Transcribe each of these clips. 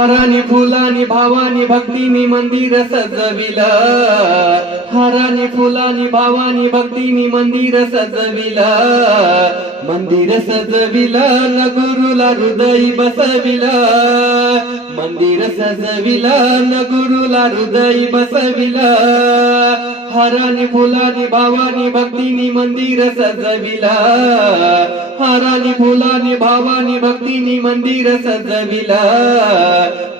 हारानी फुलानी भावानी भक्तीनी मंदिर सजविल. हारानी फुलानी भावानी भक्तीनी मंदिर सजविल. मंदिर सजविल न गुरुला हृदय बसविल. मंदिर सजविल न गुरुला हृदय बसविल. हारानी फुलानी भावानी भक्तीनी मंदिर सजविला. हारानी फुलानी भावानी भक्तीनी मंदिर सजविला.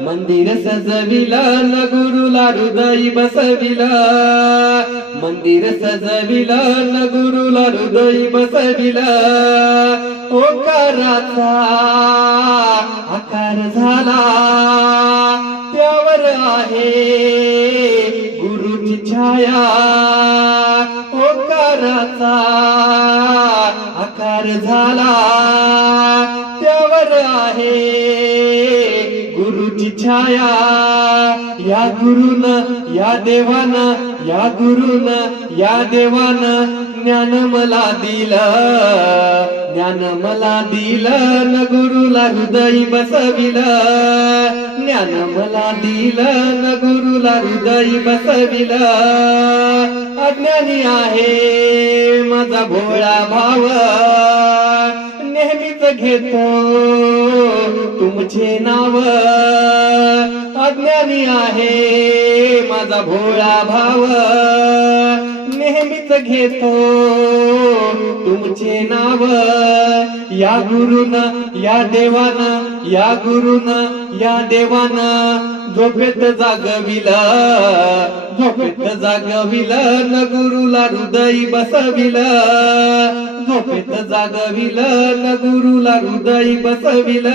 मंदिर सजविला न गुरुला हृदय बसविला. मंदिर सजविला न गुरुला हृदय बसविला. ओकाराचा आकार झाला. त्यावर आहे छाया ओकाराचा आकार झाला. त्यावर आहे गुरुची छाया. या गुरुन या देवान या गुरुन या देवान ज्ञान मला दिलं. ज्ञान मला दिलं न गुरुला हृदय बसविलं. ज्ञान मला दिलं न तुझा हृदय बसविल. अज्ञानी आहे माझा भोळा भाव. नेहमीच घेतो तुमचे नाव. अज्ञानी आहे माझा भोळा भाव. नेहमीच घेतो तुमचे नाव. या गुरुन या देवान या गुरुन या देवान झोपेत जागविला. झोपेत जागविला न गुरुला हृदय बसविलं. झोपेत जागविलं न गुरुला हृदय बसविल.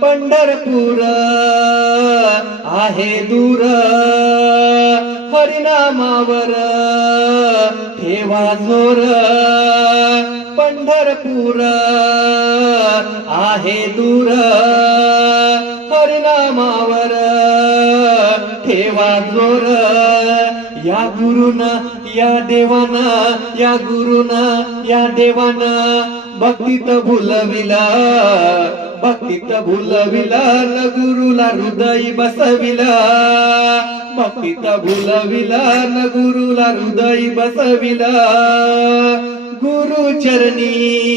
पंढरपूर आहे दूर हरिनामावर. ठेवा जोर. पंढरपूर आहे दूर. हरिनामावर ठेवा जोर. या गुरुन या देवान या गुरुन या देवान भक्तीत भुलविला. भक्तीत भुलविला न गुरुला हृदय बसविला. भक्तीत भुलविला न गुरुला हृदय बसविला. गुरु चरणी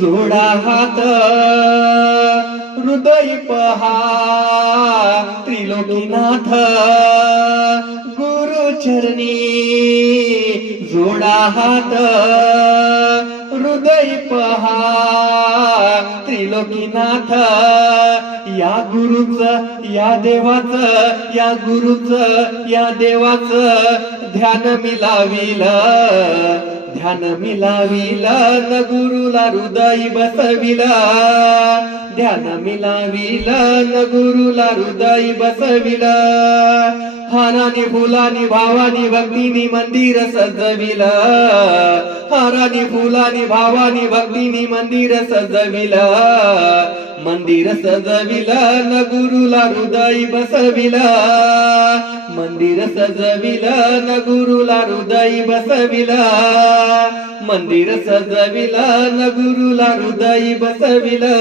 जोडा हात. हृदय पहा त्रिलोकीनाथ. गुरु चरणी जोडा हात. हृदय पहा त्रिलोकीनाथ. या गुरुच या देवाच या गुरुच या देवाच ध्यान मिलाविल ध्यान मिलाविल न गुरुला हृदय बसविल. ध्यान मिलाविल न गुरुला हृदय बसविल. हानानी फुलानी भावानी भक्तीनी मंदिर सजविल. हारानी फुलानी भावानी भक्तीनी मंदिर सजविला. मंदिर सजविला न गुरुला हृदय बसविला. मंदिर सजविला न गुरुला हृदय बसविला. मंदिर सजविला न गुरुला हृदय बसविला.